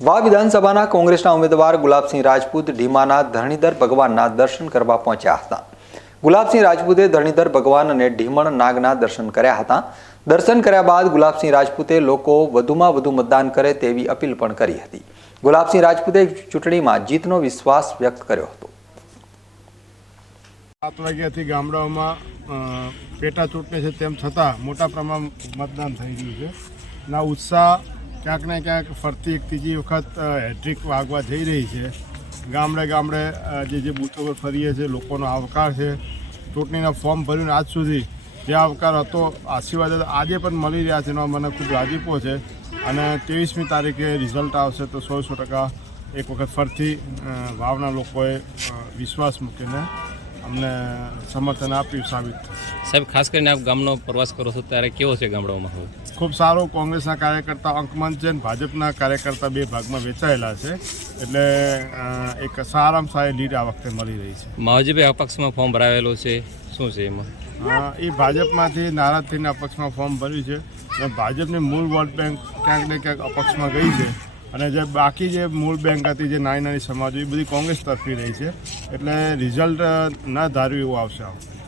વા વિધાનસભાના કોંગ્રેસના ઉમેદવાર ગુલાબસિંહ રાજપૂત ઢીમાના ધરણીધર ભગવાનના દર્શન કરવા પહોંચ્યા હતા. ગુલાબસિંહ રાજપૂતે ધરણીધર ભગવાન અને ઢીમણ નાગના દર્શન કર્યા હતા. દર્શન કર્યા બાદ ગુલાબસિંહ રાજપૂતે લોકો વધુમાં વધુ મતદાન કરે તેવી અપીલ પણ કરી હતી. ગુલાબસિંહ રાજપૂતે ચૂંટણીમાં જીતનો વિશ્વાસ વ્યક્ત કર્યો હતો. સાત વાગ્યાથી ગામડાઓમાં પેટા ચૂંટણી છે તેમ છતાં મોટા પ્રમાણમાં મતદાન થઈ રહ્યું છે. ના ઉત્સાહ ક્યાંક ને ક્યાંક ફરતી એક ત્રીજી વખત હેટ્રિક વાગવા જઈ રહી છે. ગામડે ગામડે જે જે બૂથો પર ફરીએ છે લોકોનો આવકાર છે. ચૂંટણીના ફોર્મ ભર્યું આજ સુધી જે આવકાર હતો, આશીર્વાદ આજે પણ મળી રહ્યા છે એનો મને ખૂબ રાજીપો છે. અને ત્રેવીસમી તારીખે રિઝલ્ટ આવશે તો સો સો ટકા એક વખત ફરતી વાવના લોકોએ વિશ્વાસ મૂકીને અમને સમર્થન આપ્યું સાબિત. સાહેબ ખાસ કરીને આપ ગામનો પ્રવાસ કરો છો ત્યારે કેવો છે ગામડાઓમાં ખૂબ સારો કોંગ્રેસના કાર્યકર્તા અંકમંચ છે અને ભાજપના કાર્યકર્તા બે ભાગમાં વેચાયેલા છે. એટલે એક સારામાં સારી લીડ આ વખતે મળી રહી છે. માવજીભાઈ અપક્ષમાં ફોર્મ ભરાવેલો છે શું છે એમાં? એ ભાજપમાંથી નારાજ થઈને અપક્ષમાં ફોર્મ ભર્યું છે. અને ભાજપની મૂળ વોટ બેંક ક્યાંક ને ક્યાંક અપક્ષમાં ગઈ છે. અને જે બાકી જે મૂળ બેંક હતી, જે નાની નાની સમાજો, એ બધી કોંગ્રેસ તરફી રહી છે. એટલે રિઝલ્ટ ન ધાર્યું એવું આવશે આ વખતે